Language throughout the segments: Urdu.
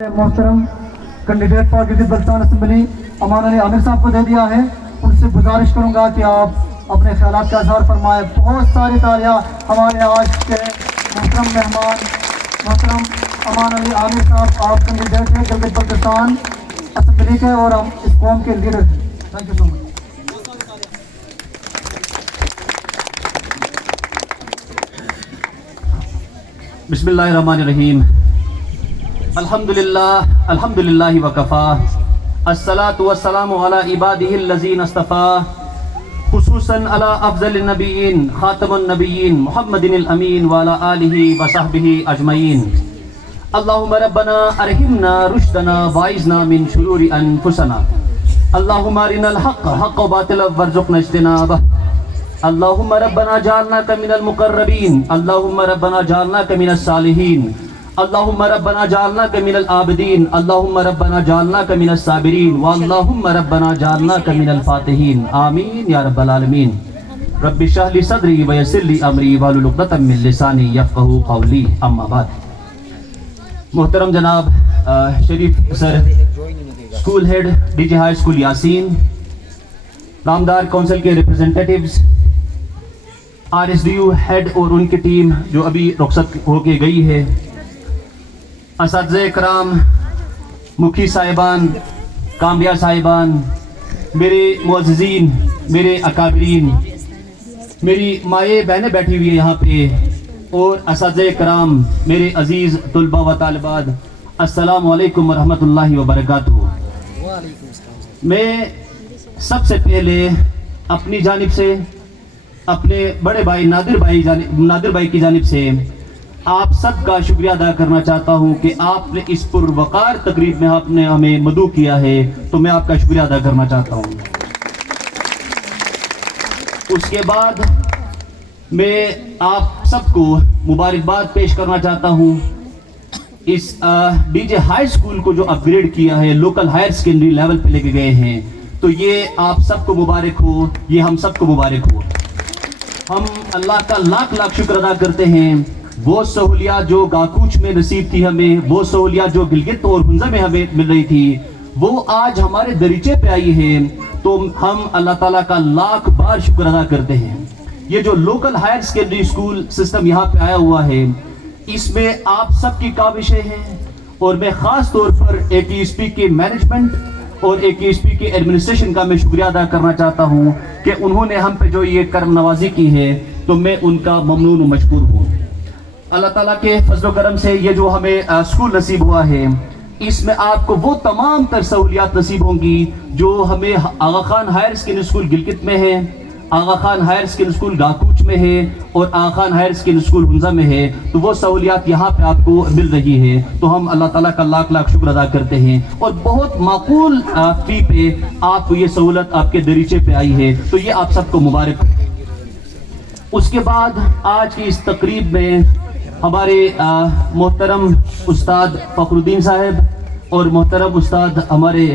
محترم candidate for Gilgit Baltistan assembly امان علی عامر صاحب کو دے دیا ہے. ان سے گزارش کروں گا کہ آپ اپنے خیالات کا اظہار فرمائیں. بہت ساری تالیاں ہمارے آج کے محترم مہمان محترم امان علی عامر صاحب. آپ کینڈیڈیٹ ہیں گلگت بلتستان اسمبلی کے اور ہم اس قوم کے لیڈر ہیں. تھینک یو سو مچ. بسم اللہ الرحمن الرحیم. الحمدللہ وکفا الصلاة والسلام علی عبادہ الذین اصطفا خصوصاً علی افضل النبیین خاتم النبیین محمد الامین وعلی آلہ وصحبہ اجمعین. اللہم ربنا ارحمنا رشدنا وعیذنا من شرور انفسنا. اللہم ارنا الحق حق و باطلا وارزقنا اجتنابہ. اللہم ربنا جعلناک من المقربین. اللہم ربنا جعلناک من الصالحین. اللہم ربنا جعلناک من العابدین. اللہم ربنا جعلناک من الصابرین. واللہم ربنا جعلناک من الفاتحین. آمین یا رب العالمین. رب اشرح لی صدری ویسر لی امری واحلل عقدۃ من لسانی یفقہوا قولی. اما بعد. محترم جناب Sharif sir school head D J high school Yasin, نامدار کونسل کے representatives, R S D U head اور ان کی ٹیم جو ابھی رخصت ہو کے گئی ہے، اساتذہ کرام، مکھی صاحبان، کامریہ صاحبان، میرے معززین، میرے اکابرین، میری مائیں بہنیں بیٹھی ہوئی ہیں یہاں پہ، اور اساتذہ کرام، میرے عزیز طلباء و طالبات، السلام علیکم ورحمۃ اللہ وبرکاتہ. میں سب سے پہلے اپنی جانب سے، اپنے بڑے بھائی نادر بھائی کی جانب سے آپ سب کا شکریہ ادا کرنا چاہتا ہوں کہ آپ نے اس پروقار تقریب میں آپ نے ہمیں مدعو کیا ہے، تو میں آپ کا شکریہ ادا کرنا چاہتا ہوں. اس کے بعد میں آپ سب کو مبارکباد پیش کرنا چاہتا ہوں. اس ڈی جے ہائی اسکول کو جو اپ گریڈ کیا ہے، لوکل ہائر سیکنڈری لیول پہ لے کے گئے ہیں، تو یہ آپ سب کو مبارک ہو، یہ ہم سب کو مبارک ہو. ہم اللہ کا لاکھ لاکھ شکر ادا کرتے ہیں. وہ سہولیات جو گاکوچ میں نصیب تھی ہمیں، وہ سہولیات جو گلگت اور ہنزا میں ہمیں مل رہی تھی، وہ آج ہمارے دریچے پہ آئی ہے، تو ہم اللہ تعالیٰ کا لاکھ بار شکر ادا کرتے ہیں. یہ جو local higher secondary school system یہاں پہ آیا ہوا ہے، اس میں آپ سب کی کاوشیں ہیں، اور میں خاص طور پر اے ٹی ایس پی کے مینجمنٹ اور اے ٹی ایس پی کے ایڈمنسٹریشن کا میں شکریہ ادا کرنا چاہتا ہوں کہ انہوں نے ہم پہ جو یہ کرم نوازی کی ہے، تو میں ان کا ممنون و مشکور ہوں. اللہ تعالیٰ کے فضل و کرم سے یہ جو ہمیں اسکول نصیب ہوا ہے، اس میں آپ کو وہ تمام تر سہولیات نصیب ہوں گی جو ہمیں Aga Khan higher secondary school Gilgit میں ہے، Aga Khan higher secondary school Gakuch میں ہے، اور Aga Khan higher secondary school Hunza میں ہے. تو وہ سہولیات یہاں پہ آپ کو مل رہی ہے، تو ہم اللہ تعالیٰ کا لاکھ لاکھ شکر ادا کرتے ہیں. اور بہت معقول فی پہ آپ کو یہ سہولت آپ کے دریچے پہ آئی ہے، تو یہ آپ سب کو مبارک ہو. اس کے بعد آج کی اس تقریب میں ہمارے محترم استاد فخر الدین صاحب اور محترم استاد ہمارے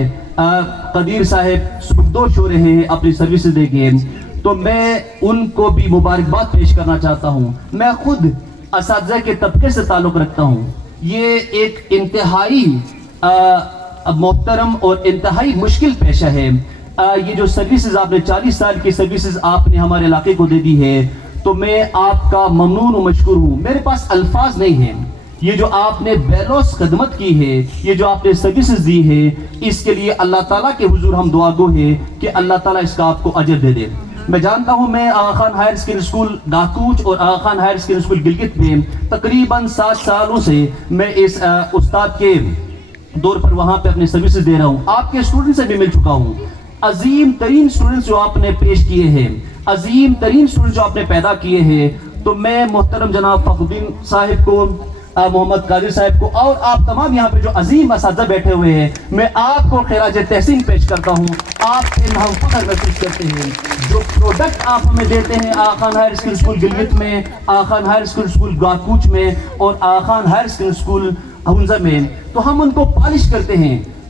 قدیر صاحب سبکدوش ہو رہے ہیں اپنی سروسز دے کے، تو میں ان کو بھی مبارکباد پیش کرنا چاہتا ہوں. میں خود اساتذہ کے طبقے سے تعلق رکھتا ہوں. یہ ایک انتہائی محترم اور انتہائی مشکل پیشہ ہے. یہ جو سروسز آپ نے 40 سال کی سروسز آپ نے ہمارے علاقے کو دے دی ہے، تو میں آپ کا ممنون و مشکور ہوں. میرے پاس الفاظ نہیں ہیں. یہ جو آپ نے بیلوس خدمت کی ہے، یہ جو آپ نے سروسز دی ہے، اس کے لیے اللہ تعالیٰ کے حضور ہم دعا گو ہیں کہ اللہ تعالیٰ اس کا آپ کو اجر دے دے. میں جانتا ہوں، میں Aga Khan higher secondary school Gakuch اور Aga Khan higher secondary school Gilgit میں تقریباً 7 سالوں سے میں اس استاد کے دور پر وہاں پہ اپنے سروسز دے رہا ہوں. آپ کے اسٹوڈنٹ سے بھی مل چکا ہوں. عظیم ترین اسٹوڈنٹس جو آپ نے پیش کیے ہیں، عظیم ترین اسٹوڈنٹ جو آپ نے پیدا کیے ہیں، تو میں محترم جناب فخر الدین صاحب کو، محمد قادر صاحب کو، اور آپ تمام یہاں پہ جو عظیم اساتذہ بیٹھے ہوئے ہیں، میں آپ کو خراج تحسین پیش کرتا ہوں. آپ ان ہم فخر محسوس کرتے ہیں. جو پروڈکٹ آپ ہمیں دیتے ہیں Aga Khan higher secondary school Gilgit میں، Aga Khan higher secondary school Gakuch میں، اور Aga Khan higher secondary school Hunza میں، تو ہم ان کو پالش کرتے ہیں.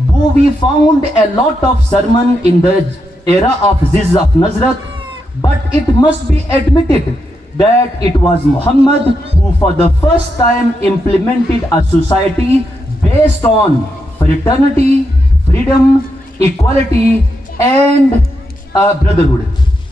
Though we found a lot of sermon in the era of Ziz of Nazareth, but it must be admitted that it was Muhammad who for the first time implemented a society based on fraternity, freedom, equality and brotherhood.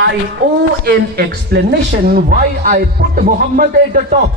I owe an explanation why I put Muhammad at the top.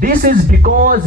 This is because,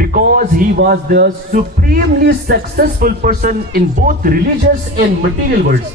because he was the supremely successful person in both religious and material worlds.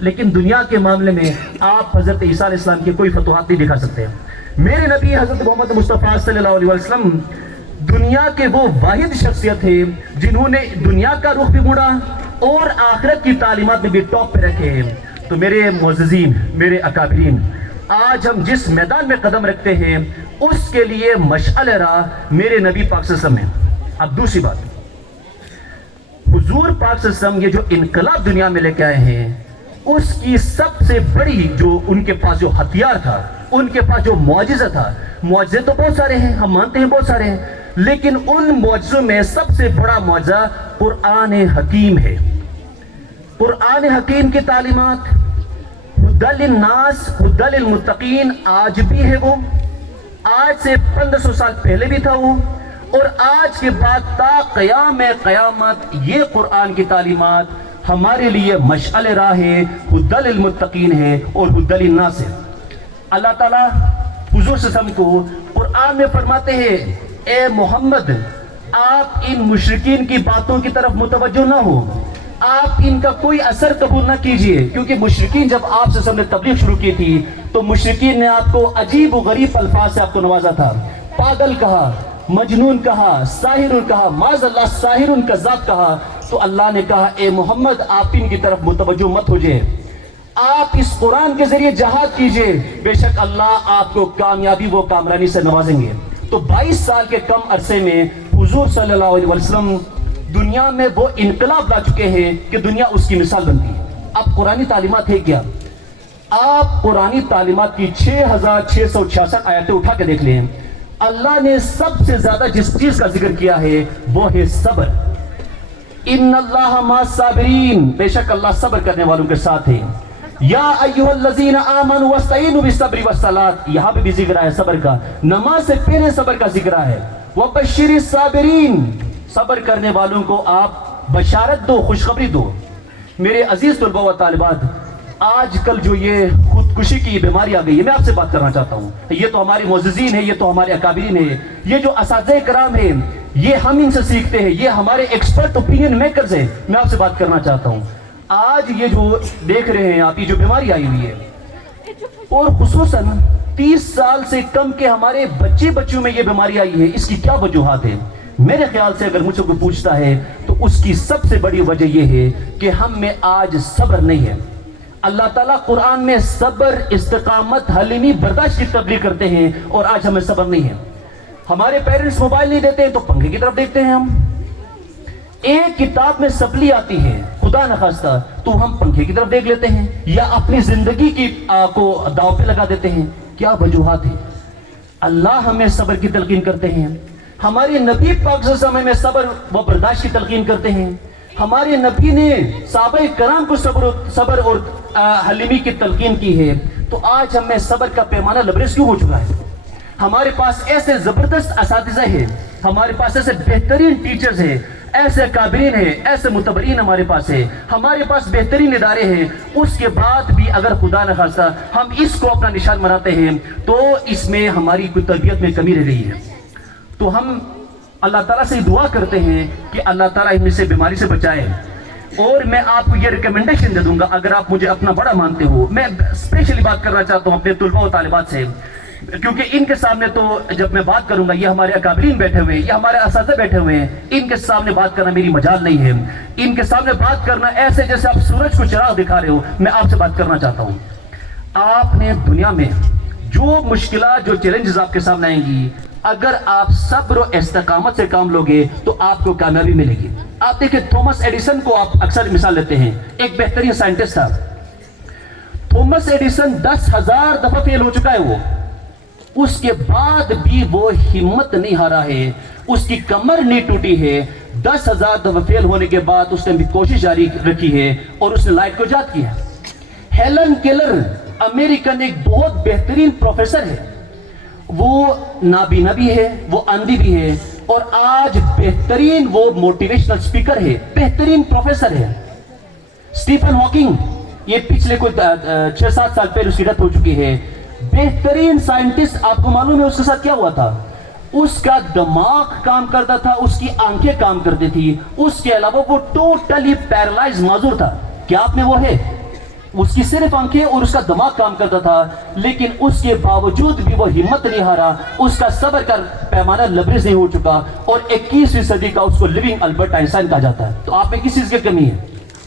لیکن دنیا کے معاملے میں آپ حضرت عیسیٰ علیہ السلام کے کوئی فتوحات نہیں دکھا سکتے. میرے نبی حضرت محمد مصطفیٰ صلی اللہ علیہ وسلم دنیا کے وہ واحد شخصیت ہے جنہوں نے دنیا کا رخ بھی موڑا اور آخرت کی تعلیمات میں بھی ٹاپ پہ رکھے ہیں. تو میرے معززین، میرے اکابرین، آج ہم جس میدان میں قدم رکھتے ہیں اس کے لیے مشعل راہ میرے نبی پاک صلی اللہ علیہ وسلم ہے. اب دوسری بات، حضور پاک صلی اللہ علیہ وسلم یہ جو انقلاب دنیا میں لے کے آئے ہیں، اس کی سب سے بڑی جو ان کے پاس جو ہتھیار تھا، ان کے پاس جو معجزہ تھا، معجزے تو بہت سارے ہیں، ہم مانتے ہیں بہت سارے ہیں، لیکن ان معجزوں میں سب سے بڑا معجزہ قرآن حکیم ہے. قرآن حکیم کی تعلیمات ہدی للناس ہدی للمتقین آج بھی ہے، وہ آج سے 1500 سال پہلے بھی تھا وہ، اور آج کے بعد تا قیام قیامت یہ قرآن کی تعلیمات ہمارے لیے مشعل راہ ہے، ہدی للمتقین ہے اور ہدی للناس ہے. اللہ تعالیٰ حضور صلی اللہ علیہ وسلم کو قرآن میں فرماتے ہیں، اے محمد آپ ان مشرکین کی باتوں کی طرف متوجہ نہ ہو، آپ ان کا کوئی اثر قبول نہ کیجئے. کیونکہ مشرکین جب آپ سے نے تبلیغ شروع کی تھی تو مشرکین نے آپ کو عجیب و غریب الفاظ سے آپ کو نوازا تھا. پاگل کہا، مجنون کہا، ساحر کہا، معاذ اللہ ساحر کذاب کہا. تو اللہ نے کہا اے محمد آپ ان کی طرف متوجہ مت ہو جائے، آپ اس قرآن کے ذریعے جہاد کیجئے، بے شک اللہ آپ کو کامیابی و کامرانی سے نوازیں گے. تو 22 سال کے کم عرصے میں حضور صلی اللہ علیہ وسلم دنیا میں وہ انقلاب لا چکے ہیں کہ دنیا اس کی مثال بنتی ہے. اب قرآنی تعلیمات ہے کیا؟ آپ قرآنی تعلیمات کی 6666 آیتیں اٹھا کے دیکھ لیں. اللہ نے سب سے زیادہ جس چیز کا ذکر کیا ہے وہ ہے صبر. ان اللہ مع الصابرین، بے شک اللہ صبر کرنے والوں کے ساتھ ہے. یا ایھا الذین آمنوا واستعینوا بالصبر والصلاۃ، یہاں پہ بھی ذکر ہے صبر کا، نماز سے پہلے صبر کا ذکر ہے. وبشر الصابرین، صبر کرنے والوں کو آپ بشارت دو، خوشخبری دو. میرے عزیز طلباء و طالبات، آج کل جو یہ خودکشی کی بیماری آ گئی ہے، میں آپ سے بات کرنا چاہتا ہوں. یہ تو ہمارے معززین ہیں، یہ تو ہمارے اکابرین ہیں، یہ جو اساتذہ کرام ہیں، یہ ہم ان سے سیکھتے ہیں، یہ ہمارے ایکسپرٹ اوپینین میکرز ہیں. میں آپ سے بات کرنا چاہتا ہوں، آج یہ جو دیکھ رہے ہیں آپ، یہ جو بیماری آئی ہوئی ہے، اور خصوصاً 30 سال سے کم کے ہمارے بچوں میں یہ بیماری آئی ہے، اس کی کیا وجوہات ہیں؟ میرے خیال سے اگر مجھ سے کوئی پوچھتا ہے تو اس کی سب سے بڑی وجہ یہ ہے کہ ہم میں آج صبر نہیں ہے. اللہ تعالیٰ قرآن میں صبر، استقامت، حلیمی، برداشت کی تبلیغ کرتے ہیں، اور آج ہمیں صبر نہیں ہے. ہمارے پیرنٹس موبائل نہیں دیتے ہیں تو پنکھے کی طرف دیکھتے ہیں. ہم ایک کتاب میں سپلی آتی ہے خدا نخواستہ تو ہم پنکھے کی طرف دیکھ لیتے ہیں، یا اپنی زندگی کی کو داؤ پہ لگا دیتے ہیں. کیا وجوہات ہیں؟ اللہ ہمیں صبر کی تلقین کرتے ہیں، ہمارے نبی پاک صلی اللہ علیہ وسلم میں صبر و برداشت کی تلقین کرتے ہیں، ہمارے نبی نے صحابہ کرام کو صبر اور حلیمی کی تلقین کی ہے. تو آج ہمیں صبر کا پیمانہ لبریز کیوں ہو چکا ہے؟ ہمارے پاس ایسے زبردست اساتذہ ہیں، ہمارے پاس ایسے بہترین ٹیچرز ہیں، ایسے کابرین ہیں، ایسے متبرین ہمارے پاس ہیں، ہمارے پاس بہترین ادارے ہیں. اس کے بعد بھی اگر خدا نخواستہ ہم اس کو اپنا نشان بناتے ہیں تو اس میں ہماری کوئی تربیت میں کمی رہ گئی ہے. تو ہم اللہ تعالیٰ سے دعا کرتے ہیں کہ اللہ تعالیٰ ان سے بیماری سے بچائے. اور میں آپ کو یہ ریکمنڈیشن دے دوں گا، اگر آپ مجھے اپنا بڑا مانتے ہو، میں اسپیشلی بات کرنا چاہتا ہوں اپنے طلباء و طالبات سے، کیونکہ ان کے سامنے تو جب میں بات کروں گا، یہ ہمارے اکابرین بیٹھے ہوئے ہیں، یہ ہمارے اساتذہ بیٹھے ہوئے ہیں، ان کے سامنے بات کرنا میری مجال نہیں ہے. ان کے سامنے بات کرنا ایسے جیسے آپ سورج کو چراغ دکھا رہے ہو. میں آپ سے بات کرنا چاہتا ہوں، آپ نے دنیا میں جو مشکلات، جو چیلنجز آپ کے سامنے آئیں گی، اگر آپ صبر و استقامت سے کام لوگے تو آپ کو کامیابی ملے گی. آپ دیکھیں تھامس ایڈیسن کو آپ اکثر مثال لیتے ہیں، ایک بہترین سائنٹسٹ تھا. تھامس ایڈیسن 10,000 دفعہ فیل ہو چکا ہے، وہ اس کے بعد بھی وہ ہمت نہیں ہارا ہے، اس کی کمر نہیں ٹوٹی ہے. 10,000 دفعہ فیل ہونے کے بعد اس نے بھی کوشش جاری رکھی ہے اور اس نے لائٹ کو ایجاد کیا. ہیلن کیلر امریکن ایک بہت بہترین پروفیسر ہے، وہ نابینا بھی ہے، وہ اندھی بھی ہے، اور آج بہترین وہ موٹیویشنل سپیکر ہے، بہترین پروفیسر ہے. اسٹیفن ہاکنگ، یہ پچھلے کوئی 6-7 سال پہلے اس کی ڈیتھ ہو چکی ہے. بہترین سائنٹسٹ، آپ کو معلوم ہے اس کے ساتھ کیا ہوا تھا؟ اس کا دماغ کام کرتا تھا، اس کی آنکھیں کام کرتی تھی، اس کے علاوہ وہ ٹوٹلی پیرالائز معذور تھا. کیا آپ میں وہ ہے؟ اس کی صرف آنکھیں اور اس کا دماغ کام کرتا تھا، لیکن اس کے باوجود بھی وہ ہمت نہیں ہارا، اس کا صبر کا پیمانہ لبریز نہیں ہو چکا، اور 21ویں صدی کا اس کو لیونگ البرٹ آئنسٹائن کہا جاتا ہے۔ تو آپ میں کس چیز کی کمی ہے؟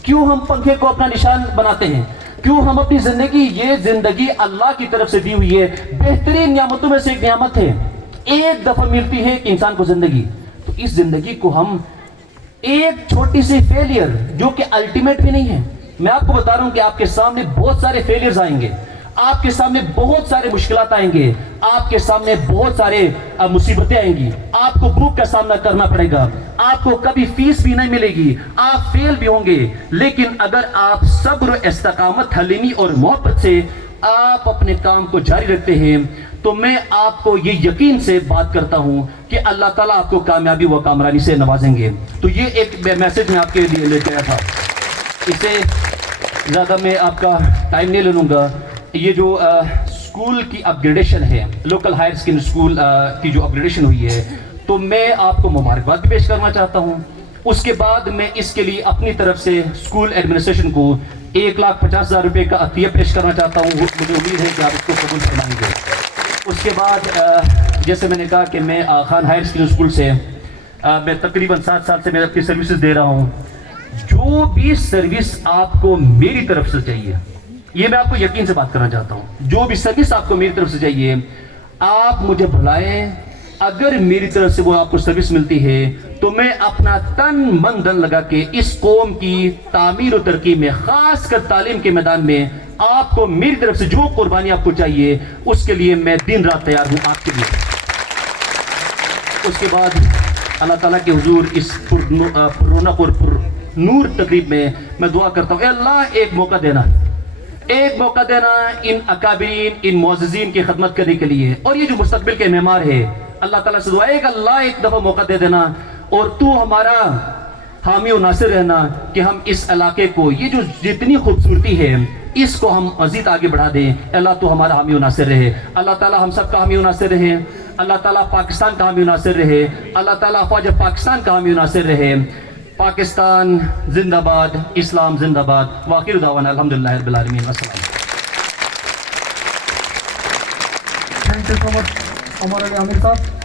کیوں ہم پنکھے کو اپنا نشان بناتے ہیں؟ کیوں ہم اپنی زندگی، یہ زندگی اللہ کی طرف سے دی ہوئی ہے، بہترین نعمتوں میں سے ایک نعمت ہے، ایک دفعہ ملتی ہے انسان کو زندگی، تو اس زندگی کو ہم ایک چھوٹی سی فیلئر جو کہ الٹیمیٹ بھی نہیں ہے، میں آپ کو بتا رہا ہوں کہ آپ کے سامنے بہت سارے فیلئرز آئیں گے، آپ کے سامنے بہت سارے مشکلات آئیں گے، آپ کے سامنے بہت سارے مصیبتیں آئیں گی، آپ کو بھوک کا سامنا کرنا پڑے گا، آپ کو کبھی فیس بھی نہیں ملے گی، آپ فیل بھی ہوں گے، لیکن اگر آپ صبر و استقامت، حلیمی اور محبت سے آپ اپنے کام کو جاری رکھتے ہیں، تو میں آپ کو یہ یقین سے بات کرتا ہوں کہ اللہ تعالیٰ آپ کو کامیابی و کامرانی سے نوازیں گے۔ تو یہ ایک میسج میں آپ کے لیے لے کے آیا تھا، اس سے زیادہ میں آپ کا ٹائم نہیں لے لوں گا۔ یہ جو اسکول کی اپ گریڈیشن ہے، لوکل ہائر سیکنڈری اسکول کی جو اپ گریڈیشن ہوئی ہے، تو میں آپ کو مبارکباد پیش کرنا چاہتا ہوں۔ اس کے بعد میں اس کے لیے اپنی طرف سے اسکول ایڈمنسٹریشن کو 1,50,000 روپے کا عطیہ پیش کرنا چاہتا ہوں، مجھے امید ہے کہ آپ اس کو قبول فرمائیں گے۔ اس کے بعد جیسے میں نے کہا کہ میں خان ہائر سیکنڈری اسکول سے میں تقریباً 7 سال سے میں اپنی سروسز دے رہا ہوں۔ جو بھی سروس آپ کو میری طرف سے چاہیے، یہ میں آپ کو یقین سے بات کرنا چاہتا ہوں، جو بھی سروس آپ کو میری طرف سے چاہیے، آپ مجھے بلائیں۔ اگر میری طرف سے وہ آپ کو سروس ملتی ہے تو میں اپنا تن من دھن لگا کے اس قوم کی تعمیر و ترقی میں، خاص کر تعلیم کے میدان میں، آپ کو میری طرف سے جو قربانی آپ کو چاہیے، اس کے لیے میں دن رات تیار ہوں آپ کے لیے۔ اس کے بعد اللہ تعالیٰ کے حضور اس پر رونق اور پر نور تقریب میں دعا کرتا ہوں، اے اللہ ایک موقع دینا ان اکابرین، ان معززین کی خدمت کرنے کے لیے، اور یہ جو مستقبل کے معمار ہے، اللہ تعالیٰ سے دعا ہے کہ اللہ ایک دفعہ موقع دے دینا، اور تو ہمارا حامی و ناصر رہنا کہ ہم اس علاقے کو، یہ جو جتنی خوبصورتی ہے، اس کو ہم مزید آگے بڑھا دیں۔ اللہ تو ہمارا حامی و ناصر رہے، اللہ تعالیٰ ہم سب کا حامی و ناصر رہے، اللہ تعالیٰ پاکستان کا حامی و ناصر رہے، اللہ تعالیٰ افواج پاکستان کا حامی و ناصر رہے۔ پاکستان زندہ باد، اسلام زندہ باد، وآخر دعوانا الحمدللہ رب العالمین، السلام۔ تھینک یو سو مچ عمر علی عامر صاحب۔